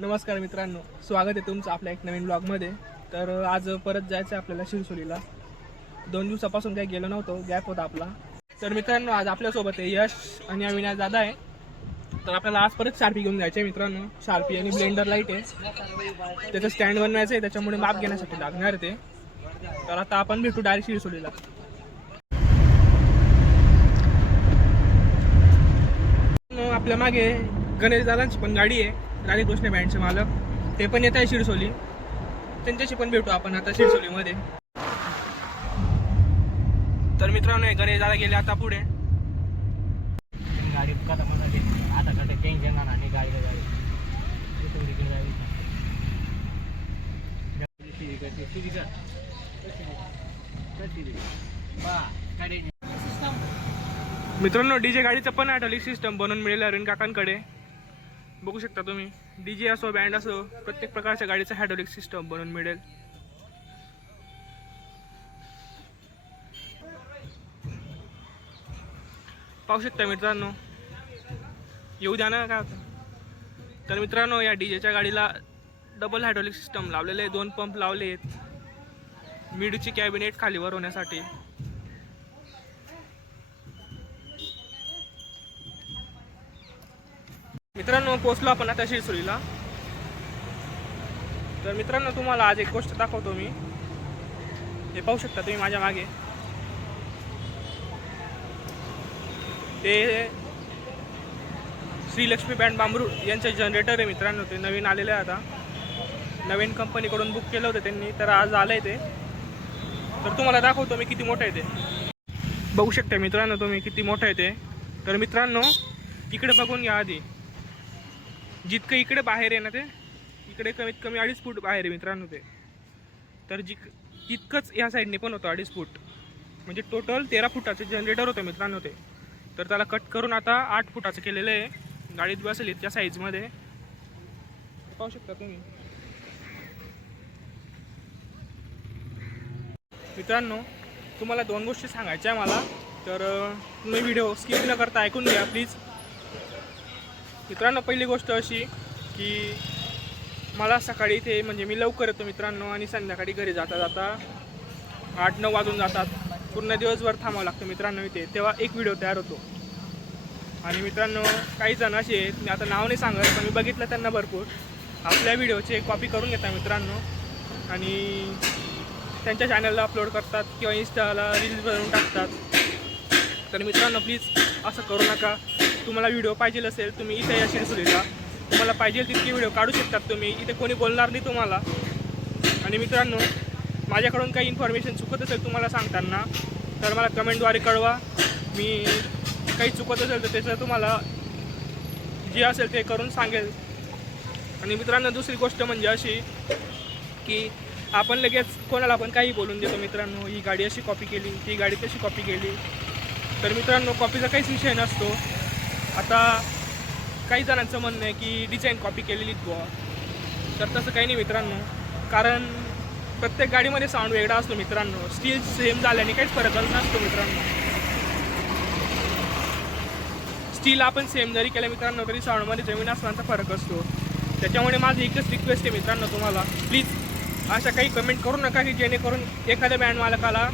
नमस्कार मित्रांनो स्वागत आहे तुमचं आपल्या एक नवीन ब्लॉगमध्ये तर आज परत जायचं आहे आपल्याला शिरसोलीला. दोन दिवसापासून काही गेलो नव्हतो गॅप होता आपला. तर मित्रांनो आज आपल्यासोबत आहे यश आणि अविनाश दादा आहे. तर आपल्याला आज परत शार्पी घेऊन जायचं आहे मित्रांनो. शार्पी आणि ब्लेंडर लाइट आहे. त्याचं स्टँड बनवायचं आहे त्याच्यामुळे माप घेण्यासाठी लागणार ते. तर आता आपण भेटू डायरेक्ट शिरसोलीला. मग आपल्या मागे गणेश दादांची पण गाडी आहे. राधाकृष्ण बँडचे मालक. ते पण येत आहे शिरसोली. त्यांच्याशी पण भेटू आपण आता शिरसोलीमध्ये. तर मित्रांनो गणेश दादा गेले आता पुढे. गाडी कथा म्हणाली आता कधी टेन्शन आणि गाडी गाडी मित्रांनो डीजे गाडीचं पण हायड्रॉलिक सिस्टम बनवून मिळेल अरुण काकांकडे. बघू शकता तुम्ही. डीजे असो बँड असो प्रत्येक प्रकारच्या गाडीचं हायड्रॉलिक सिस्टम बनवून मिळेल. पाहू शकता मित्रांनो. येऊ द्या ना काय होतं? तर मित्रांनो या डीजेच्या गाडीला डबल हायड्रॉलिक सिस्टम लावलेले आहे. दोन पंप लावले आहेत मिडची कॅबिनेट खालीवर होण्यासाठी. मित्रांनो पोचलो आपण आता शिरसुरीला तर मित्रांनो तुम्हाला आज एक गोष्ट दाखवतो मी. हे पाहू शकता तुम्ही माझ्या मागे. ते श्री लक्ष्मी बँड बांबरू यांचे जनरेटर आहे मित्रांनो ते नवीन आलेलं आहे आता. नवीन कंपनीकडून बुक केलं होतं त्यांनी तर आज आलं आहे ते. तर तुम्हाला दाखवतो मी किती मोठं आहे ते. बघू शकता मित्रांनो तुम्ही किती मोठं आहे ते. तर मित्रांनो इकडे बघून घ्या आधी. जितकं इकडे बाहेर आहे ना ते इकडे कमीत कमी अडीच फूट बाहेर आहे मित्रांनो ते. तर जिक तितकंच या साईडने पण होतं अडीच फूट. म्हणजे टोटल तेरा फुटाचं जनरेटर होतं मित्रांनो ते. तर त्याला कट करून आता आठ फुटाचं केलेलं आहे. गाडीत बसेल इतक्या साईजमध्ये पाहू शकता तुम्ही. मित्रांनो तुम्हाला दोन गोष्टी सांगायच्या मला. तर तुम्ही व्हिडिओ स्किप न करता ऐकून घ्या प्लीज मित्रांनो पहिली गोष्ट अशी की मला सकाळी इथे म्हणजे मी लवकर येतो मित्रांनो आणि संध्याकाळी घरी जाता जाता आठ नऊ वाजून जातात. पूर्ण दिवसभर थांबावं लागतं मित्रांनो इथे. तेव्हा एक व्हिडिओ तयार होतो. आणि मित्रांनो काही जण असे आहेत मी आता नाव नाही सांगत पण मी बघितलं त्यांना भरपूर. आपल्या व्हिडिओचे कॉपी करून घेतात मित्रांनो. आणि त्यांच्या चॅनलला अपलोड करतात किंवा इन्स्टाला रील्स बनवून टाकतात. तर मित्रांनो प्लीज असं करू नका. तुम्हाला व्हिडिओ पाहिजे असेल तुम्ही इथे या शिरसुरीला तुम्हाला पाहिजे तितके व्हिडिओ काढू शकतात तुम्ही. इथे कोणी बोलणार नाही तुम्हाला. आणि मित्रांनो माझ्याकडून काही इन्फॉर्मेशन चुकत असेल तुम्हाला सांगताना तर मला कमेंटद्वारे कळवा. मी काही चुकत असेल तर त्याचं तुम्हाला जे असेल ते करून सांगेल. आणि मित्रांनो दुसरी गोष्ट म्हणजे अशी की आपण लगेच कोणाला आपण काही बोलून देतो. मित्रांनो ही गाडी अशी कॉपी केली ती गाडी तशी कॉपी केली. तर मित्रांनो कॉपीचा काहीच विषय नसतो. आता काही जणांचं म्हणणं आहे की डिझाईन कॉपी केलेली बुवा. तर तसं काही नाही मित्रांनो. कारण प्रत्येक गाडीमध्ये साऊंड वेगळा असतो मित्रांनो. स्टील सेम झाल्याने काहीच फरक नसतो मित्रांनो. स्टील आपण सेम जरी केलं मित्रांनो तरी साऊंडमध्ये जमीन आसमानचा फरक असतो. त्याच्यामुळे माझी एकच रिक्वेस्ट आहे मित्रांनो तुम्हाला. प्लीज अशा काही कमेंट करू नका की जेणेकरून एखाद्या बँड मालकाला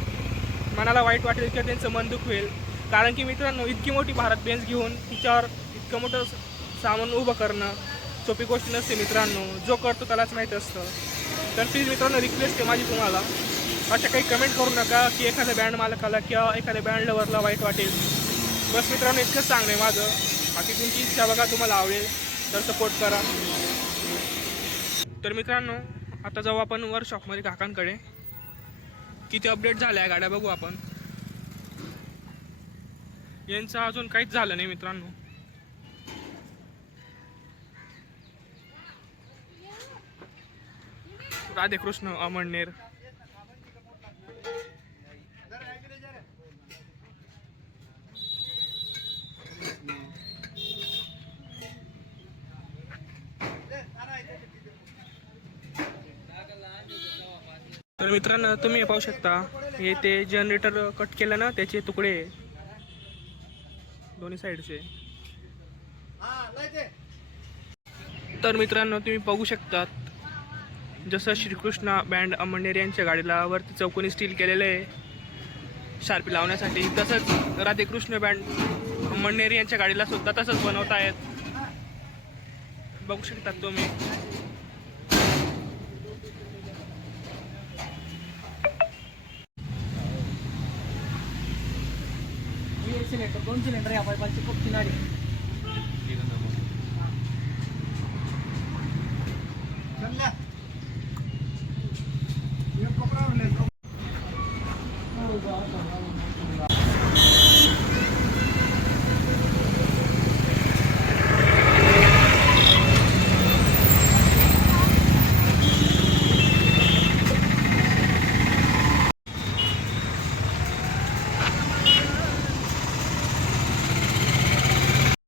मनाला वाईट वाटेल किंवा त्यांचं मन दुखवेल. कारण की मित्रांनो इतकी मोठी भारत बेन्स घेऊन तिच्यावर इतकं मोठं सामान उभं करणं सोपी गोष्ट नसते मित्रांनो. जो करतो त्यालाच माहीत असतं. तर प्लीज मित्रांनो रिक्वेस्ट आहे माझी तुम्हाला. अशा काही कमेंट करू नका की एखाद्या बँड मालकाला किंवा एखाद्या बँड लवरला वाईट वाटेल. बस मित्रांनो इतकंच सांगणं आहे माझं. बाकी तुमची इच्छा बघा तुम्हाला आवडेल तर सपोर्ट करा. तर मित्रांनो आता जाऊ आपण वर्कशॉपमध्ये काकांकडे. किती अपडेट झाल्या गाड्या बघू आपण. यांचं अजून काहीच झालं नाही मित्रांनो. राधेकृष्ण अमळनेर. तर मित्रांनो तुम्ही पाहू शकता हे ते जनरेटर कट केलं ना त्याचे तुकडे. दोन्ही साईडचे. तर मित्रांनो तुम्ही बघू शकतात जसं श्रीकृष्ण बँड अंमळनेर यांच्या गाडीला वरती चौकोनी स्टील केलेलं आहे. शार्पी लावण्यासाठी. तसंच राधेकृष्ण बँड अंमळनेर यांच्या गाडीला सुद्धा तसंच बनवत आहेत बघू शकतात तुम्ही. दोन सिलेंडर या पाईपाची खूप गाडी.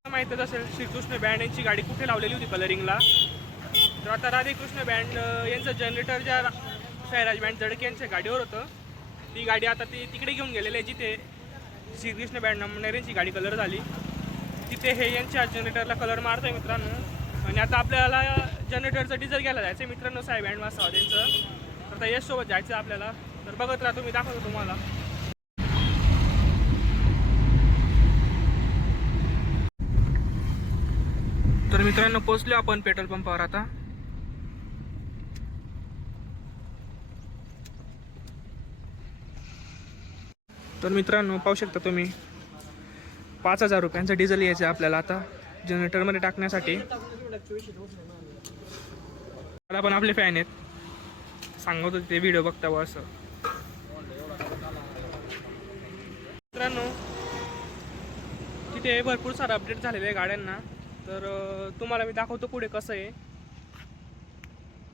माहीतच असेल श्रीकृष्ण बँड यांची गाडी कुठे लावलेली होती कलरिंगला? तर आता राधेकृष्ण बँड यांचं जनरेटर ज्या सायराज बँड जडके यांच्या गाडीवर होतं ती गाडी आता ती तिकडे घेऊन गेलेली आहे जिथे श्रीकृष्ण बँड नंबर यांची गाडी कलर झाली. तिथे हे यांच्या जनरेटरला कलर मारतोय मित्रांनो. आणि आता आपल्याला जनरेटरचं डिझेल घ्यायला जायचं आहे मित्रांनो साहेब बँड वासावा त्यांचं. तर आता यशसोबत जायचं आहे आपल्याला. तर बघत राहा तुम्ही दाखवतो तुम्हाला. तर मित्रांनो पोचलो आपण पेट्रोल पंपावर आता. तर मित्रांनो पाहू शकता तुम्ही पाच हजार रुपयांचं डिझेल यायचं आहे आपल्याला आता जनरेटरमध्ये टाकण्यासाठी. मला पण आपले फॅन आहेत. सांगत होते ते व्हिडिओ बघता व असं. मित्रांनो तिथे भरपूर सारा अपडेट झालेलं आहे गाड्यांना. तर तुम्हाला मी दाखवतो पुढे कसं आहे.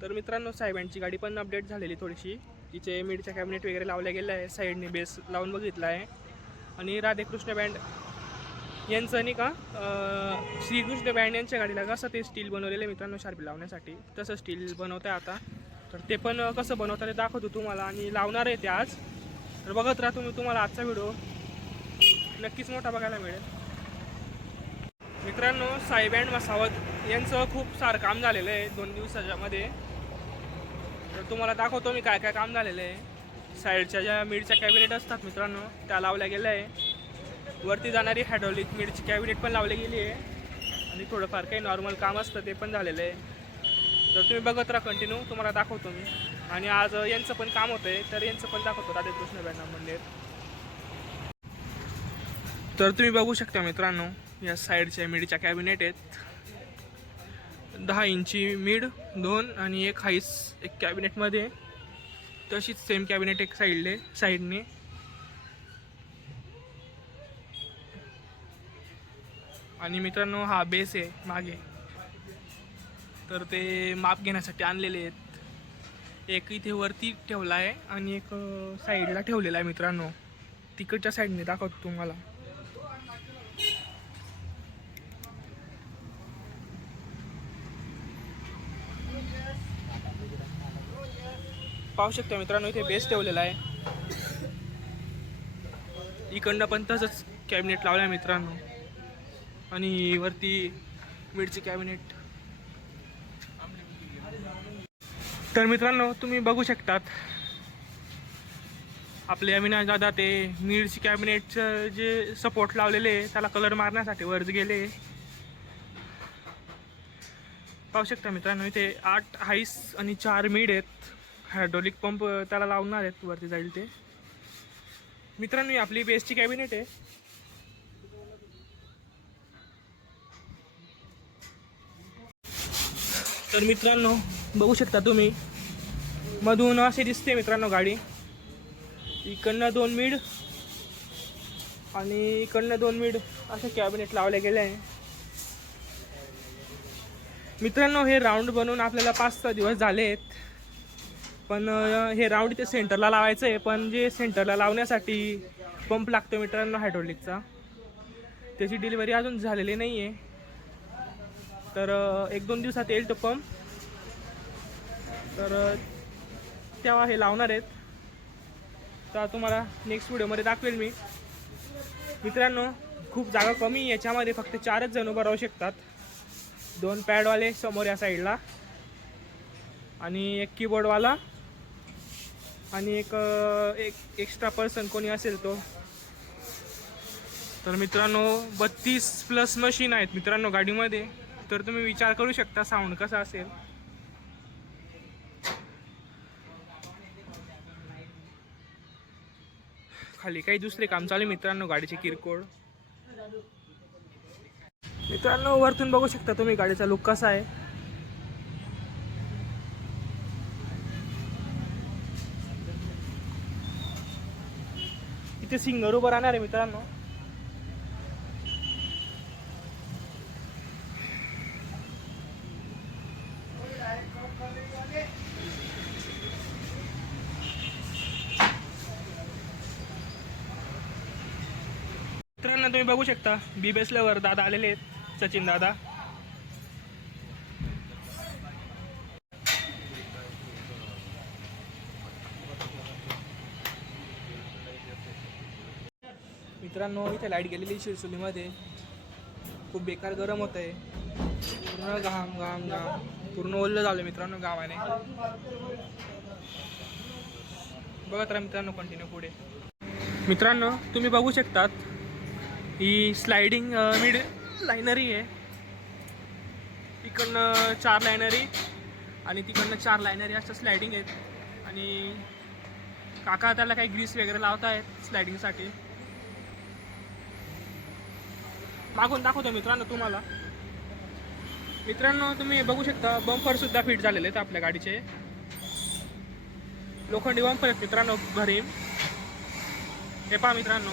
तर मित्रांनो साहेबांची गाडी पण अपडेट झालेली थोडीशी. तिचे मिडच्या कॅबिनेट वगैरे लावल्या गेलं आहे साईडने बेस लावून बघितला आहे. आणि राधेकृष्ण बँड यांचं नाही का श्रीकृष्ण बँड यांच्या गाडीला कसं ते स्टील बनवलेलं आहे मित्रांनो शार्पी लावण्यासाठी. तसं स्टील बनवत आहे आता. तर ते पण कसं बनवता ते दाखवतो तुम्हाला. आणि लावणार आहे ते आज. तर बघत राहा तुम्ही तुम्हाला आजचा व्हिडिओ नक्कीच मोठा बघायला मिळेल. मित्रांनो साहेब अँड मसावत यांचं खूप सारं काम झालेलं आहे दोन दिवसाच्यामध्ये. तर तुम्हाला दाखवतो मी काय काय काम झालेलं आहे. साईडच्या ज्या मिडच्या कॅबिनेट असतात मित्रांनो त्या लावल्या गेल्या आहे. वरती जाणारी हायड्रॉलिक मिडची कॅबिनेट पण लावली गेली आहे. आणि थोडंफार काही नॉर्मल काम असतं ते पण झालेलं आहे. तर तुम्ही बघत राहा कंटिन्यू तुम्हाला दाखवतो मी. आणि आज यांचं पण काम होतं आहे तर यांचं पण दाखवतो राधेकृष्ण बँड मंदिर तर तुम्ही बघू शकता मित्रांनो या साईडच्या मिडच्या कॅबिनेट आहेत. दहा इंची मिड दोन आणि एक हाईस एक कॅबिनेटमध्ये. तशीच सेम कॅबिनेट एक साईडले साईडने. आणि मित्रांनो हा बेस आहे मागे. तर ते माप घेण्यासाठी आणलेले आहेत. एक इथे वरती ठेवला आहे आणि एक साईडला ठेवलेला आहे मित्रांनो. तिकडच्या साईडने दाखवतो तुम्हाला. पाहू शकता मित्रांनो इथे बेस ठेवलेला आहे. इकडनं पण तसंच कॅबिनेट लावलं आहे मित्रांनो. आणि वरती मिडचे कॅबिनेट तर मित्रांनो तुम्ही बघू शकतात आपले अविनाश दादा ते मिडची कॅबिनेटचं जे सपोर्ट लावलेले त्याला कलर मारण्यासाठी वर्ज गेले. पाहू शकता मित्रांनो इथे आठ हाईस आणि चार मिड आहेत. हायड्रोलिक पंप त्याला लावणार आहेत वरती जाईल ते. मित्रांनो आपली बेसची कॅबिनेट आहे. तर मित्रांनो बघू शकता तुम्ही मधून असे दिसते मित्रांनो गाडी. इकडनं दोन मिड आणि इकडनं दोन मिड असे कॅबिनेट लावले गेले आहे. मित्रांनो हे राऊंड बनवून आपल्याला पाच सहा दिवस झाले आहेत पण हे राऊंड इथे सेंटरला लावायचं आहे पण जे सेंटरला लावण्यासाठी पंप लागतो मित्रांनो हायड्रोलिकचा. त्याची डिलिव्हरी अजून झालेली नाही आहे तर एक दोन दिवसात येईल तो पंप. तर तेव्हा हे लावणार आहेत. तर तुम्हाला नेक्स्ट व्हिडिओमध्ये दाखवेल मी. मित्रांनो खूप जागा कमी आहे. याच्यामध्ये फक्त चारच जण उभं राहू शकतात. दोन पॅडवाले समोर या साईडला आणि एक कीबोर्डवाला आणि एक एक एक्स्ट्रा पर्सन कोणी असेल तो. तर मित्रांनो बत्तीस प्लस मशीन आहेत. मित्रांनो गाडीमध्ये. तर तुम्ही विचार करू शकता साऊंड कसा असेल. खाली काही दुसरे काम चालू आहे मित्रांनो गाडीचे किरकोळ. मित्रांनो वरतून बघू शकता तुम्ही गाडीचा लुक कसा आहे. इथे सिंगर उभं राहणार आहे मित्रांनो. मित्रांनो तुम्ही बघू शकता बी दादा आलेले आहेत सचिन दादा. मित्रांनो इथे लाइट गेलेली शिरसुलीमध्ये. खूप बेकार गरम होत आहे पूर्ण घाम घाम घाम. पूर्ण ओल्लं झालं मित्रांनो गावाने. बघत राहा मित्रांनो कंटिन्यू पुढे. मित्रांनो तुम्ही बघू शकतात ही स्लायडिंग मिड लायनरी आहे. इकडनं चार लायनरी आणि तिकडनं चार लायनरी अशा स्लायडिंग आहेत. आणि काका त्याला काही ग्रीस वगैरे लावत आहेत स्लायडिंगसाठी मागून दाखवतो मित्रांनो तुम्हाला. मित्रांनो तुम्ही बघू शकता बंपर सुद्धा फिट झालेले आहेत आपल्या गाडीचे. लोखंडी बंपर आहेत मित्रांनो घरी. हे पहा मित्रांनो.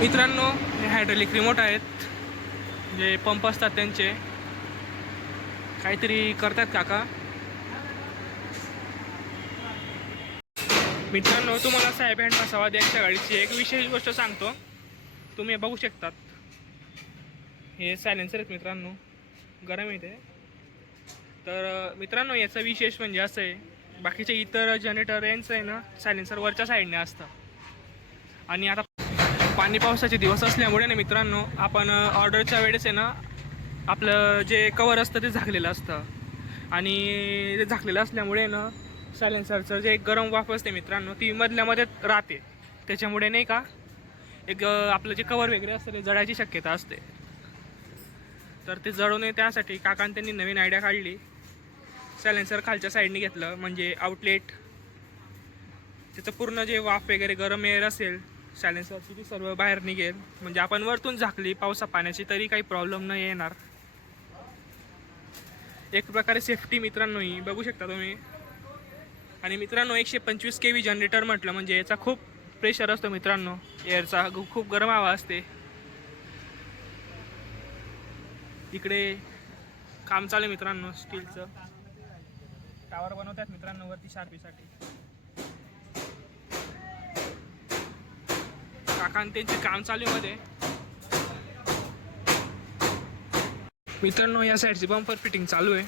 मित्रांनो हे हायड्रोलिक रिमोट आहेत. जे पंप असतात त्यांचे. काहीतरी करतात काका. मित्रांनो तुम्हाला साहेब हँड बसावा यांच्या गाडीची एक विशेष गोष्ट सांगतो. तुम्ही बघू शकतात. हे सायलेन्सर आहेत मित्रांनो. गरम येते तर मित्रांनो याचं विशेष म्हणजे असं आहे. बाकीचे इतर जनरेटर यांचं आहे ना सायलेन्सर वरच्या साईडने असतं. आणि आता पाणी पावसाचे दिवस असल्यामुळे ना मित्रांनो आपण ऑर्डरच्या वेळेस आहे ना आपलं जे कवर असतं ते झाकलेलं असतं. आणि ते झाकलेलं असल्यामुळे ना सायलेन्सरचं जे एक गरम वाफ असते मित्रांनो ती मधल्यामध्ये राहते. त्याच्यामुळे नाही का एक आपलं जे कवर वगैरे असतं ते जळायची शक्यता असते. तर ते जळू नये त्यासाठी काकांनी त्यांनी नवीन आयडिया काढली. सायलेन्सर खालच्या साईडने घेतलं म्हणजे आउटलेट त्याचं पूर्ण जे वाफ वगैरे गरम एअर असेल सायलेन्सरची ती सर्व बाहेर निघेल. म्हणजे आपण वरतून झाकली पावसा पाण्याची तरी काही प्रॉब्लेम नाही येणार. एक प्रकारे सेफ्टी मित्रांनोही बघू शकता तुम्ही. आणि मित्रांनो एकशे पंचवीस के व्ही जनरेटर म्हटलं म्हणजे याचा खूप प्रेशर असतो मित्रांनो. एअरचा खूप गरम हवा असते. इकडे काम चालू आहे मित्रांनो स्टीलचं. टावर बनवतात मित्रांनो वरती शार्पीसाठी. काकांतेचे त्यांचे काम चालू आहे मध्ये. मित्रांनो या साईडची बंपर फिटिंग चालू आहे.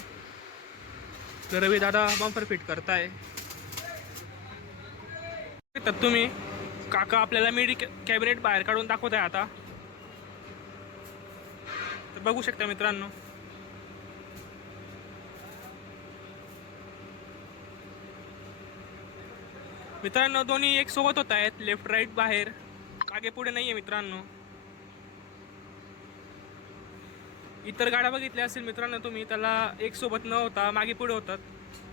तर रवी दादा बंपर फिट करताय. तर तुम्ही काका आपल्याला मिडी कॅबिनेट बाहेर काढून दाखवत आहे आता. तर बघू शकता मित्रांनो. मित्रांनो दोन्ही एक सोबत होत आहेत. लेफ्ट राईट बाहेर. मागे पुढे नाही आहे मित्रांनो. इतर गाड्या बघितल्या असेल मित्रांनो तुम्ही त्याला एक सोबत न होता मागे पुढे होतात.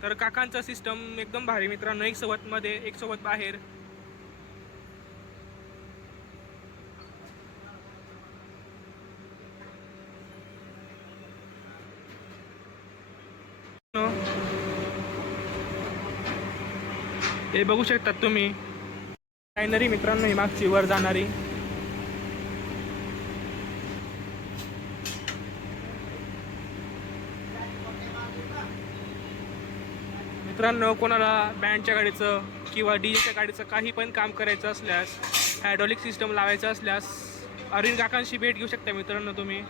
तर काकांचा सिस्टम एकदम भारी मित्रांनो. एक सोबत मध्ये एक सोबत बाहेर. हे बघू शकतात तुम्ही. काही मित्रांनो ही मागची वर जाणारी. मित्रांनो कोणाला बँडच्या गाडीचं किंवा डी जेच्या गाडीचं काही पण काम करायचं असल्यास हायड्रॉलिक सिस्टम लावायचं असल्यास अरविंद काकांशी भेट घेऊ शकता मित्रांनो तुम्ही.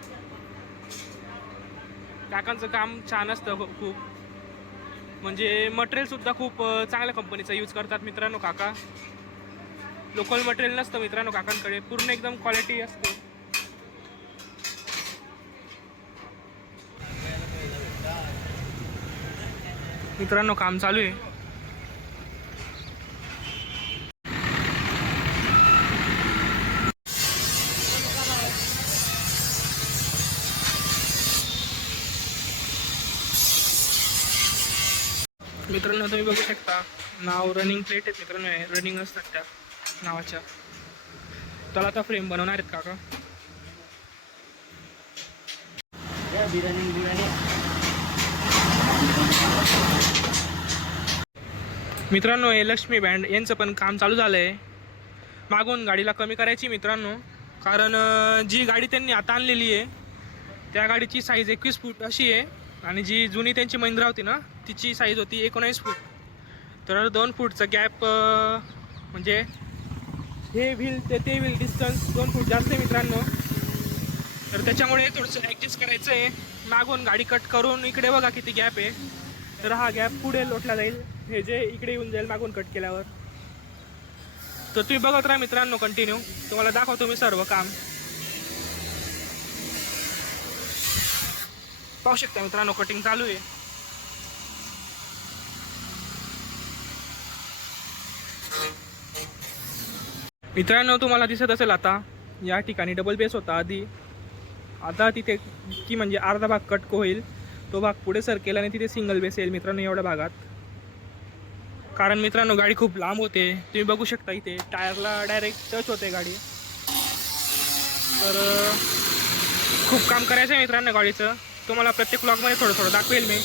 काकांचं काम छान असतं खूप खूप. म्हणजे मटेरियलसुद्धा खूप चांगल्या कंपनीचा यूज करतात मित्रांनो काका. लोकल मटेरियल नसतं मित्रांनो काकांकडे. पूर्ण एकदम क्वालिटी असते. मित्रांनो काम चालू आहे. मित्रांनो तुम्ही बघू शकता. नाव रनिंग प्लेट आहेत मित्रांनो रनिंग असतात त्या नावाच्या. त्याला आता फ्रेम बनवणार आहेत काका. मित्रांनो हे लक्ष्मी बँड यांचं पण काम चालू झालं आहे मागून गाडीला कमी करायची मित्रांनो. कारण जी गाडी त्यांनी आता आणलेली आहे त्या गाडीची साईज एकवीस फूट अशी आहे. आणि जी जुनी त्यांची महिंद्रा होती ना तिची साईज होती एकोणावीस फूट तर दोन फूटचं गॅप म्हणजे हे व्हील ते ते व्हील डिस्टन्स दोन फूट जास्त आहे मित्रांनो. तर त्याच्यामुळे थोडंसं ॲडजस्ट करायचं आहे मागून गाडी कट करून इकडे बघा किती गॅप आहे. तर हा गॅप पुढे लोटला जाईल. हे जे इकडे येऊन जाईल मागून कट केल्यावर. तर तुम्ही बघत राहा मित्रांनो कंटिन्यू तुम्हाला दाखवतो मी सर्व काम. पाहू शकता मित्रांनो कटिंग चालू आहे. मित्रांनो तुम्हाला दिसत असेल आता या ठिकाणी डबल बेस होता. आधी आता तिथे की म्हणजे अर्धा भाग कट होईल तो भाग पुढे सरकेल आणि तिथे सिंगल बेस येईल मित्रांनो एवढ्या भागात. कारण मित्रांनो गाडी खूप लांब होते. तुम्ही बघू शकता इथे टायरला डायरेक्ट टच होते गाडी. तर खूप काम करायचं आहे मित्रांनो गाडीचं. तुम्हाला प्रत्येक व्लॉगमध्ये थोडं थोडं दाखवेल मी.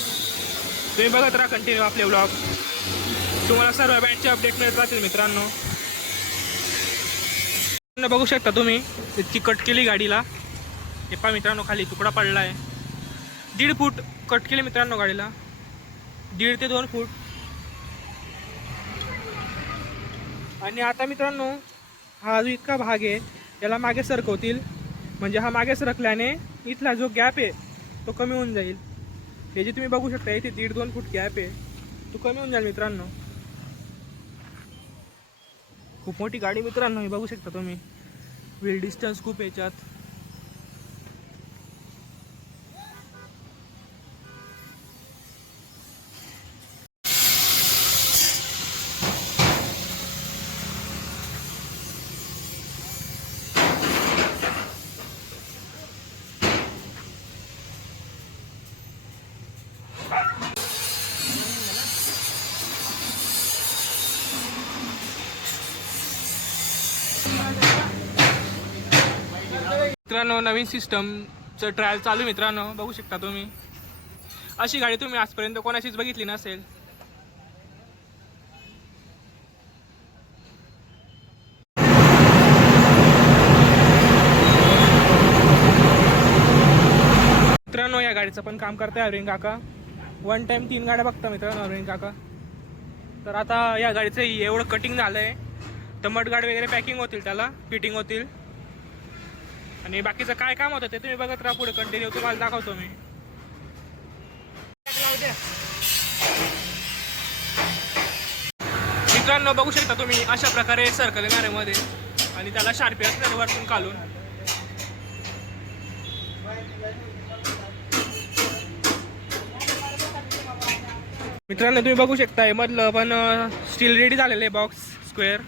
तुम्ही बघत राहा कंटिन्यू आपले व्लॉग तुम्हाला सर्व बँडचे अपडेट मिळत राहतील मित्रांनो. मित्रांनो, बघू शकता तुम्ही इतकी कट केली गाडीला. हे पहा मित्रांनो खाली तुकडा पडला आहे दीड फूट कट केले मित्रांनो गाडीला. दीड ते दोन फूट. आणि आता मित्रांनो हा जो इतका भाग आहे याला मागे सरकवतील. म्हणजे हा मागे सरकल्याने इथला जो गॅप आहे तो कमी होऊन जाईल. हे जे तुम्ही बघू शकता इथे दीड दोन फूट गॅप आहे. तो कमी होऊन जाईल मित्रांनो. खूप मोठी गाडी मित्रांनो हे बघू शकता तुम्ही. व्हील डिस्टन्स खूप याच्यात. मित्रांनो नवीन सिस्टमचं ट्रायल चालू आहे मित्रांनो. बघू शकता तुम्ही. अशी गाडी तुम्ही आजपर्यंत कोणाशीच बघितली नसेल. मित्रांनो या गाडीचं पण काम करताय अरविंद काका. वन टाइम तीन गाड्या बघता मित्रांनो अरविंद काका. तर आता या गाडीचं एवढं कटिंग झालं आहे तर मडगाड वगैरे पॅकिंग होतील त्याला फिटिंग होतील. आणि बाकीचं काय काम होतं ते तुम्ही बघत राहा पुढे कंटिन्यू तुम्हाला दाखवतो मी. मित्रांनो बघू शकता तुम्ही अशा प्रकारे सर्कल गाण्यामध्ये. आणि त्याला शार्पी असणार वरतून कालून मित्रांनो तुम्ही बघू शकताय मधलं पण स्टील रेडी झालेलं आहे बॉक्स स्क्वेअर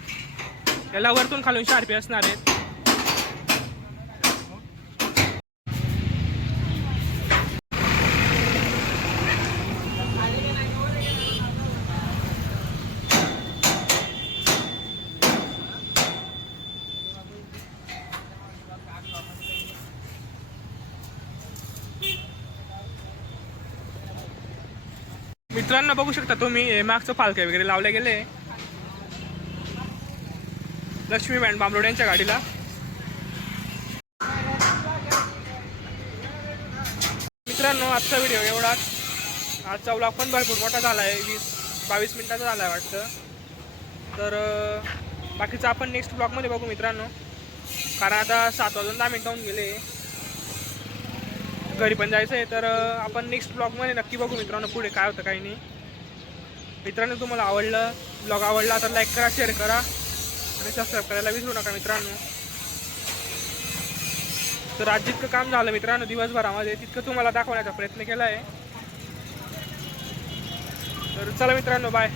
याला वरतून खालून शार्पी असणार आहेत. मित्रांनो बघू शकता तुम्ही. मागचं फालके वगैरे लावले गेले. लक्ष्मी बँड बांबरोड यांच्या गाडीला. मित्रांनो आजचा व्हिडिओ एवढाच. आजचा व्लॉग पण भरपूर मोठा झाला आहे वीस बावीस मिनिटाचा झाला आहे वाटतं. तर बाकीचं आपण नेक्स्ट ब्लॉगमध्ये बघू मित्रांनो. कारण आता सात वाजून दहा मिनिटं होऊन गेले. घरी पण जायचं आहे तर आपण नेक्स्ट ब्लॉगमध्ये नक्की बघू मित्रांनो पुढे काय होतं काही नाही. मित्रांनो तुम्हाला आवडलं ब्लॉग आवडला तर लाईक करा शेअर करा आणि सबस्क्राईब करायला विसरू नका मित्रांनो. तर आज जितकं काम झालं मित्रांनो दिवसभरामध्ये तितकं तुम्हाला दाखवण्याचा प्रयत्न केला आहे तर चला मित्रांनो बाय